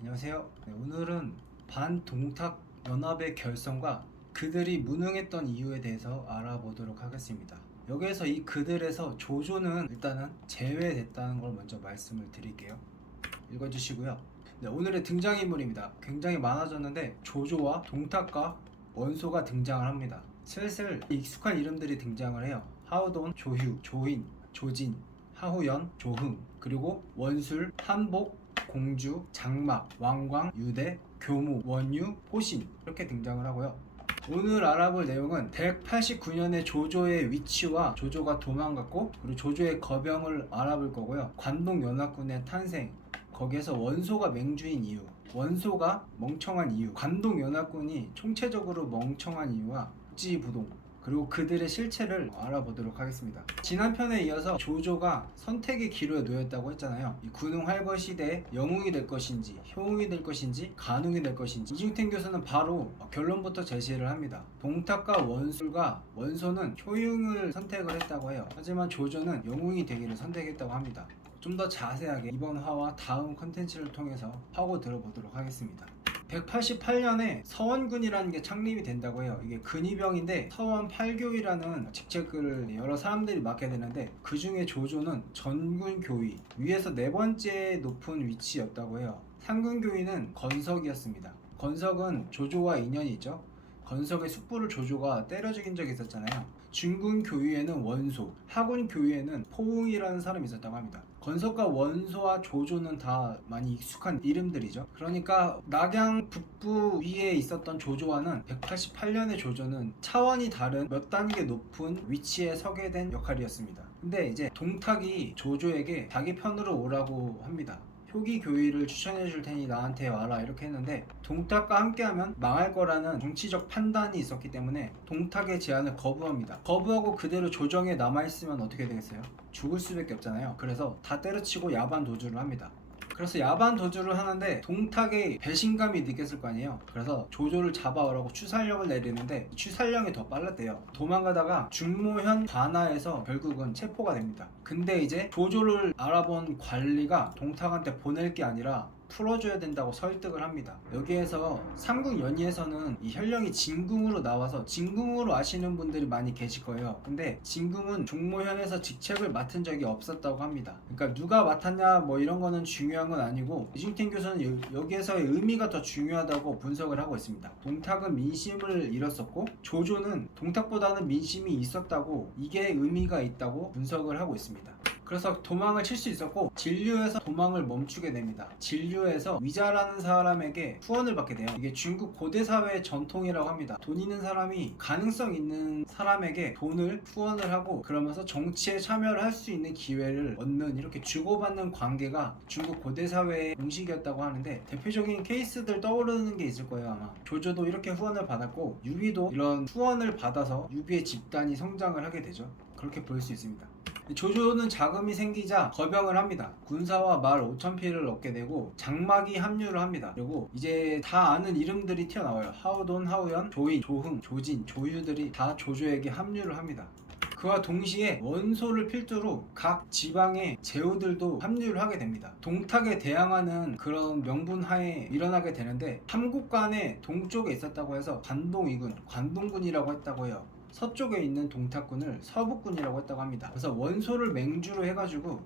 안녕하세요. 오늘은 반동탁 연합의 결성과 그들이 무능했던 이유에 대해서 알아보도록 하겠습니다. 여기에서 이 그들에서 조조는 일단은 제외됐다는 걸 먼저 말씀을 드릴게요. 읽어주시고요. 네, 오늘의 등장인물입니다. 굉장히 많아졌는데 조조와 동탁과 원소가 등장을 합니다. 슬슬 익숙한 이름들이 등장을 해요. 하우돈, 조휴, 조인, 조진, 하후연, 조흥, 그리고 원술, 한복, 공주, 장막, 왕광, 유대, 교무, 원유, 호신 이렇게 등장을 하고요. 오늘 알아볼 내용은 189년의 조조의 위치와 조조가 도망갔고 그리고 조조의 거병을 알아볼 거고요. 관동연합군의 탄생, 거기에서 원소가 맹주인 이유, 원소가 멍청한 이유, 관동연합군이 총체적으로 멍청한 이유와 국지부동, 그리고 그들의 실체를 알아보도록 하겠습니다. 지난 편에 이어서 조조가 선택의 기로에 놓였다고 했잖아요. 이 군웅할거 시대에 영웅이 될 것인지 효웅이 될 것인지 간웅이 될 것인지 이중택 교수는 바로 결론부터 제시를 합니다. 동탁과 원술과 원소는 효용을 선택을 했다고 해요. 하지만 조조는 영웅이 되기를 선택했다고 합니다. 좀 더 자세하게 이번 화와 다음 컨텐츠를 통해서 파고 들어보도록 하겠습니다. 188년에 서원군이라는 게 창립이 된다고 해요. 이게 근위병인데 서원 8교위라는 직책을 여러 사람들이 맡게 되는데 그 중에 조조는 전군 교위, 위에서 네 번째 높은 위치였다고 해요. 상군 교위는 건석이었습니다. 건석은 조조와 인연이 있죠. 건석의 숙부를 조조가 때려 죽인 적이 있었잖아요. 중군 교위에는 원소, 하군 교위에는 포웅이라는 사람이 있었다고 합니다. 건석과 원소와 조조는 다 많이 익숙한 이름들이죠. 그러니까 낙양 북부 위에 있었던 조조와는 188년의 조조는 차원이 다른 몇 단계 높은 위치에 서게 된 역할이었습니다. 근데 이제 동탁이 조조에게 자기 편으로 오라고 합니다. 효기 교위를 추천해 줄 테니 나한테 와라 이렇게 했는데 동탁과 함께하면 망할 거라는 정치적 판단이 있었기 때문에 동탁의 제안을 거부합니다. 거부하고 그대로 조정에 남아있으면 어떻게 되겠어요? 죽을 수밖에 없잖아요. 그래서 다 때려치고 야반 도주를 합니다. 그래서 야반 도주를 하는데 동탁의 배신감이 느꼈을 거 아니에요. 그래서 조조를 잡아오라고 추살령을 내리는데 추살령이 더 빨랐대요. 도망가다가 중모현 관하에서 결국은 체포가 됩니다. 근데 이제 조조를 알아본 관리가 동탁한테 보낼 게 아니라 풀어줘야 된다고 설득을 합니다. 여기에서 삼국 연의에서는 이 현령이 진궁으로 나와서 진궁으로 아시는 분들이 많이 계실 거예요. 근데 진궁은 중모현에서 직책을 맡은 적이 없었다고 합니다. 그러니까 누가 맡았냐 뭐 이런 거는 중요한 건 아니고 이중택 교수는 여기에서의 의미가 더 중요하다고 분석을 하고 있습니다. 동탁은 민심을 잃었었고 조조는 동탁보다는 민심이 있었다고, 이게 의미가 있다고 분석을 하고 있습니다. 그래서 도망을 칠 수 있었고 진류에서 도망을 멈추게 됩니다. 진류에서 위자라는 사람에게 후원을 받게 돼요. 이게 중국 고대 사회의 전통이라고 합니다. 돈 있는 사람이 가능성 있는 사람에게 돈을 후원을 하고 그러면서 정치에 참여를 할 수 있는 기회를 얻는, 이렇게 주고받는 관계가 중국 고대 사회의 공식이었다고 하는데 대표적인 케이스들 떠오르는 게 있을 거예요. 아마 조조도 이렇게 후원을 받았고 유비도 이런 후원을 받아서 유비의 집단이 성장을 하게 되죠. 그렇게 볼 수 있습니다. 조조는 자금이 생기자 거병을 합니다. 군사와 말 5,000피를 얻게 되고 장막이 합류를 합니다. 그리고 이제 다 아는 이름들이 튀어나와요. 하우돈, 하우연, 조인, 조흥, 조진, 조유들이 다 조조에게 합류를 합니다. 그와 동시에 원소를 필두로 각 지방의 제후들도 합류를 하게 됩니다. 동탁에 대항하는 그런 명분하에 일어나게 되는데 함국간에 동쪽에 있었다고 해서 관동이군, 관동군이라고 했다고 해요. 서쪽에 있는 동탁군을 서북군이라고 했다고 합니다. 그래서 원소를 맹주로 해가지고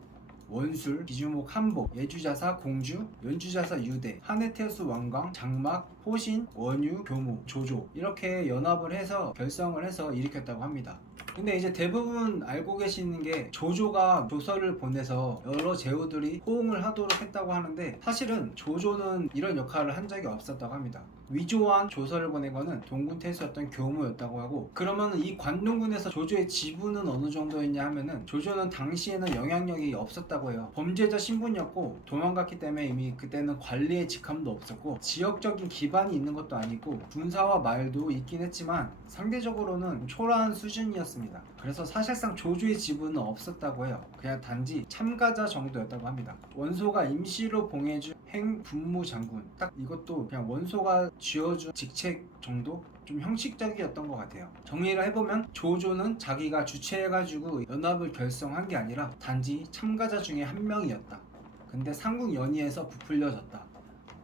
원술, 비주목, 한복, 예주자사, 공주, 연주자사, 유대, 하네테우스, 왕광, 장막, 호신, 원유, 교무, 조조 이렇게 연합을 해서 결성을 해서 일으켰다고 합니다. 근데 이제 대부분 알고 계시는 게 조조가 조서를 보내서 여러 제후들이 호응을 하도록 했다고 하는데 사실은 조조는 이런 역할을 한 적이 없었다고 합니다. 위조한 조서를 보낸 거는 동군 태수였던 교무였다고 하고, 그러면 이 관동군에서 조조의 지분은 어느 정도였냐 하면은 조조는 당시에는 영향력이 없었다고 해요. 범죄자 신분이었고 도망갔기 때문에 이미 그때는 관리의 직함도 없었고 지역적인 기반이 있는 것도 아니고 군사와 말도 있긴 했지만 상대적으로는 초라한 수준이었습니다. 그래서 사실상 조조의 지분은 없었다고 해요. 그냥 단지 참가자 정도였다고 합니다. 원소가 임시로 봉해준 행분무장군, 딱 이것도 그냥 원소가 쥐어준 직책 정도? 좀 형식적이었던 것 같아요. 정리를 해보면 조조는 자기가 주최해가지고 연합을 결성한 게 아니라 단지 참가자 중에 한 명이었다. 근데 삼국 연의에서 부풀려졌다.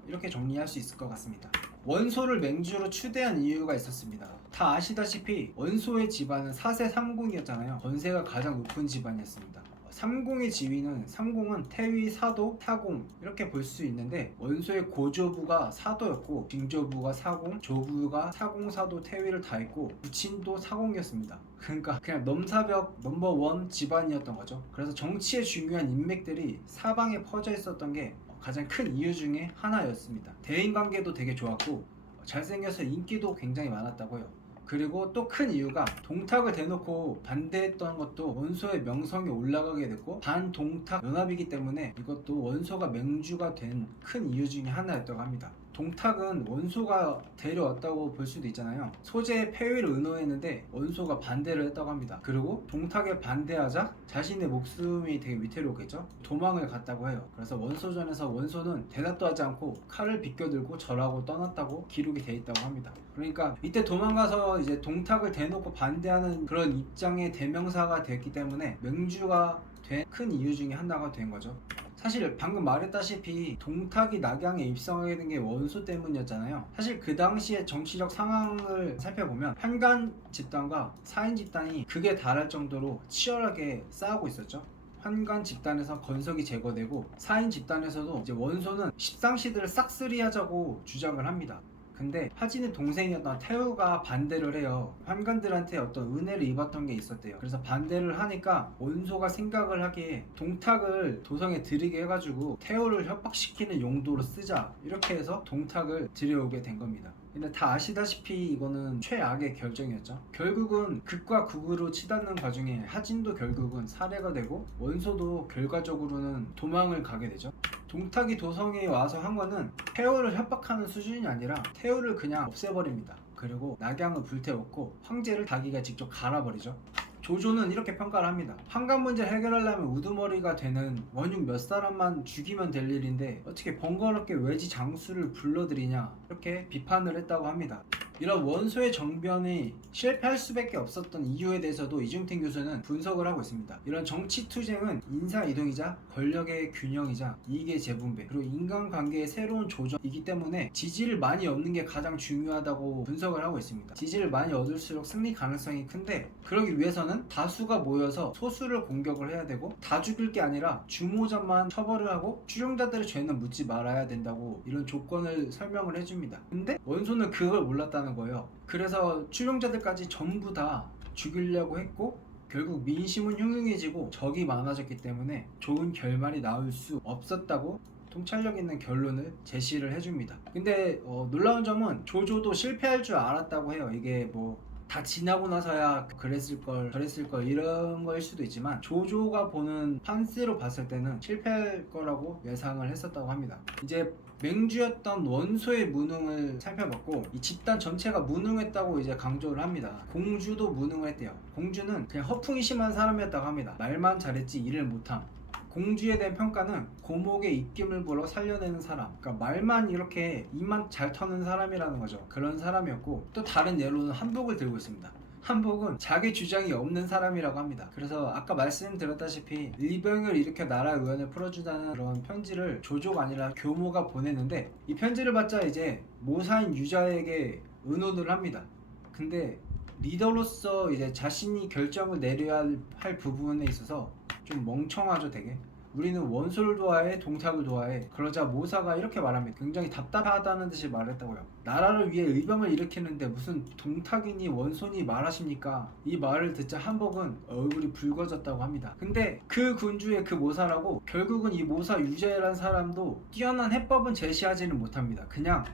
이렇게 정리할 수 있을 것 같습니다. 원소를 맹주로 추대한 이유가 있었습니다. 다 아시다시피 원소의 집안은 4세 3공이었잖아요. 권세가 가장 높은 집안이었습니다. 3공의 지위는 3공은 태위, 사도, 타공 이렇게 볼 수 있는데 원소의 고조부가 사도였고 징조부가 사공, 조부가 사공, 사도, 태위를 다 했고 부친도 사공이었습니다. 그러니까 그냥 넘사벽 넘버원 집안이었던 거죠. 그래서 정치에 중요한 인맥들이 사방에 퍼져 있었던 게 가장 큰 이유 중에 하나였습니다. 대인관계도 되게 좋았고 잘생겨서 인기도 굉장히 많았다고 해요. 그리고 또 큰 이유가 동탁을 대놓고 반대했던 것도 원소의 명성이 올라가게 됐고 반동탁 연합이기 때문에 이것도 원소가 맹주가 된 큰 이유 중에 하나였다고 합니다. 동탁은 원소가 데려왔다고 볼 수도 있잖아요. 소재의 폐위를 의노했는데 원소가 반대를 했다고 합니다. 그리고 동탁에 반대하자 자신의 목숨이 되게 위태로웠겠죠. 도망을 갔다고 해요. 그래서 원소전에서 원소는 대답도 하지 않고 칼을 비껴들고 절하고 떠났다고 기록이 돼 있다고 합니다. 그러니까 이때 도망가서 이제 동탁을 대놓고 반대하는 그런 입장의 대명사가 됐기 때문에 맹주가 된 큰 이유 중에 하나가 된 거죠. 사실 방금 말했다시피 동탁이 낙양에 입성하게 된 게 원소 때문이었잖아요. 사실 그 당시의 정치적 상황을 살펴보면 환관 집단과 사인 집단이 극에 달할 정도로 치열하게 싸우고 있었죠. 환관 집단에서 건석이 제거되고 사인 집단에서도 이제 원소는 십상시들을 싹쓸이하자고 주장을 합니다. 근데 하진의 동생이었던 태우가 반대를 해요. 환관들한테 어떤 은혜를 입었던 게 있었대요. 그래서 반대를 하니까 원소가 생각을 하기에 동탁을 도성에 들이게 해가지고 태우를 협박시키는 용도로 쓰자 이렇게 해서 동탁을 들여오게 된 겁니다. 근데 다 아시다시피 이거는 최악의 결정이었죠. 결국은 극과 극으로 치닫는 과정에 하진도 결국은 살해가 되고 원소도 결과적으로는 도망을 가게 되죠. 동탁이 도성에 와서 한 거는 태우를 협박하는 수준이 아니라 태우를 그냥 없애버립니다. 그리고 낙양을 불태웠고 황제를 자기가 직접 갈아버리죠. 조조는 이렇게 평가를 합니다. 환관 문제 해결하려면 우두머리가 되는 원흉 몇 사람만 죽이면 될 일인데 어떻게 번거롭게 외지 장수를 불러들이냐 이렇게 비판을 했다고 합니다. 이런 원소의 정변이 실패할 수밖에 없었던 이유에 대해서도 이중택 교수는 분석을 하고 있습니다. 이런 정치 투쟁은 인사이동이자 권력의 균형이자 이익의 재분배 그리고 인간관계의 새로운 조정이기 때문에 지지를 많이 얻는 게 가장 중요하다고 분석을 하고 있습니다. 지지를 많이 얻을수록 승리 가능성이 큰데 그러기 위해서는 다수가 모여서 소수를 공격을 해야 되고 다 죽일 게 아니라 주모자만 처벌을 하고 추종자들의 죄는 묻지 말아야 된다고 이런 조건을 설명을 해줍니다. 근데 원소는 그걸 몰랐다는 거예요. 그래서 추종자들까지 전부 다 죽이려고 했고 결국 민심은 흉흉해지고 적이 많아졌기 때문에 좋은 결말이 나올 수 없었다고 통찰력 있는 결론을 제시를 해줍니다. 근데 놀라운 점은 조조도 실패할 줄 알았다고 해요. 이게 뭐 다 지나고 나서야 그랬을 걸 저랬을 걸 이런 거일 수도 있지만 조조가 보는 판세로 봤을 때는 실패할 거라고 예상을 했었다고 합니다. 이제 맹주였던 원소의 무능을 살펴봤고 이 집단 전체가 무능했다고 이제 강조를 합니다. 공주도 무능했대요. 공주는 그냥 허풍이 심한 사람이었다고 합니다. 말만 잘했지 일을 못함. 공주에 대한 평가는 고목의 입김을 불어 살려내는 사람, 그러니까 말만 이렇게 입만 잘 터는 사람이라는 거죠. 그런 사람이었고 또 다른 예로는 한복을 들고 있습니다. 한복은 자기 주장이 없는 사람이라고 합니다. 그래서 아까 말씀드렸다시피 일병을 일으켜 나라 의원을 풀어주다는 그런 편지를 조조가 아니라 교모가 보냈는데 이 편지를 받자 이제 모사인 유자에게 의논을 합니다. 근데 리더로서 이제 자신이 결정을 내려야 할 부분에 있어서 좀 멍청하죠 되게. 우리는 원소를 도와해 동탁을 도와해. 그러자 모사가 이렇게 말합니다. 굉장히 답답하다는 듯이 말했다고요. 나라를 위해 의병을 일으키는데 무슨 동탁이니 원소니 말하십니까? 이 말을 듣자 한복은 얼굴이 붉어졌다고 합니다. 근데 그 군주의 그 모사라고 결국은 이 모사 유자라는 사람도 뛰어난 해법은 제시하지는 못합니다. 그냥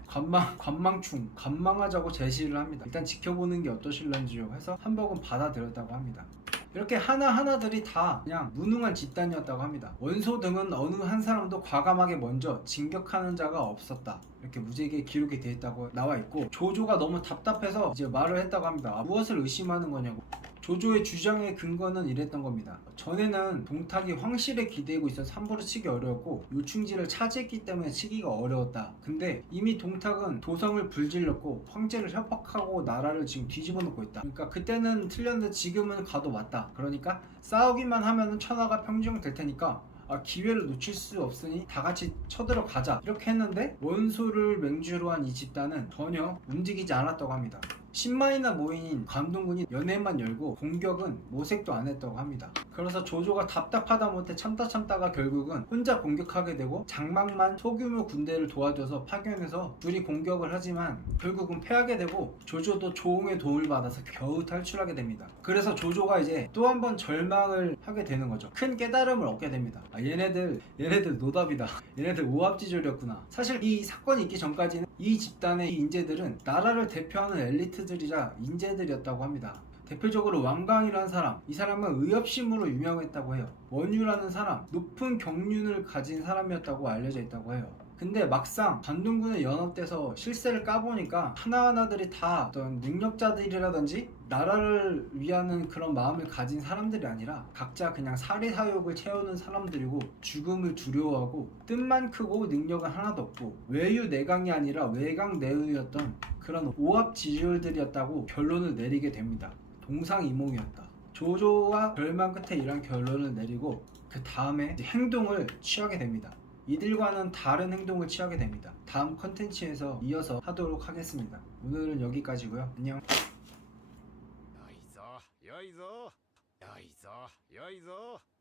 관망하자고 제시를 합니다. 일단 지켜보는 게 어떠실런지요 해서 한복은 받아들였다고 합니다. 이렇게 하나하나들이 다 그냥 무능한 집단이었다고 합니다. 원소 등은 어느 한 사람도 과감하게 먼저 진격하는 자가 없었다. 이렇게 무지개 기록이 되어 있다고 나와 있고 조조가 너무 답답해서 이제 말을 했다고 합니다. 무엇을 의심하는 거냐고. 조조의 주장의 근거는 이랬던 겁니다. 전에는 동탁이 황실에 기대고 있어서 함부로 치기 어려웠고 요충지를 차지했기 때문에 치기가 어려웠다. 근데 이미 동탁은 도성을 불질렀고 황제를 협박하고 나라를 지금 뒤집어 놓고 있다. 그러니까 그때는 틀렸는데 지금은 가도 맞다. 그러니까 싸우기만 하면 천하가 평정될 테니까 기회를 놓칠 수 없으니 다 같이 쳐들어가자 이렇게 했는데 원소를 맹주로 한 이 집단은 전혀 움직이지 않았다고 합니다. 10만이나 모인 관동군이 연회만 열고 공격은 모색도 안 했다고 합니다. 그래서 조조가 답답하다 못해 참다가 결국은 혼자 공격하게 되고 장막만 소규모 군대를 도와줘서 파견해서 둘이 공격을 하지만 결국은 패하게 되고 조조도 조홍의 도움을 받아서 겨우 탈출하게 됩니다. 그래서 조조가 이제 또 한 번 절망을 하게 되는 거죠. 큰 깨달음을 얻게 됩니다. 얘네들 노답이다. 얘네들 오합지졸이었구나. 사실 이 사건이 있기 전까지는 이 집단의 이 인재들은 나라를 대표하는 엘리트들이자 인재들이었다고 합니다. 대표적으로 왕강이라는 사람, 이 사람은 의협심으로 유명했다고 해요. 원유라는 사람, 높은 경륜을 가진 사람이었다고 알려져 있다고 해요. 근데 막상 관동군에 연합돼서 실세를 까보니까 하나하나들이 다 어떤 능력자들이라든지 나라를 위하는 그런 마음을 가진 사람들이 아니라 각자 그냥 사리사욕을 채우는 사람들이고 죽음을 두려워하고 뜻만 크고 능력은 하나도 없고 외유내강이 아니라 외강내의였던 그런 오합지졸들이었다고 결론을 내리게 됩니다. 동상이몽이었다. 조조와 절망 끝에 이런 결론을 내리고 그 다음에 행동을 취하게 됩니다. 이들과는 다른 행동을 취하게 됩니다. 다음 컨텐츠에서 이어서 하도록 하겠습니다. 오늘은 여기까지고요. 안녕. よいぞよいぞよいぞよいぞ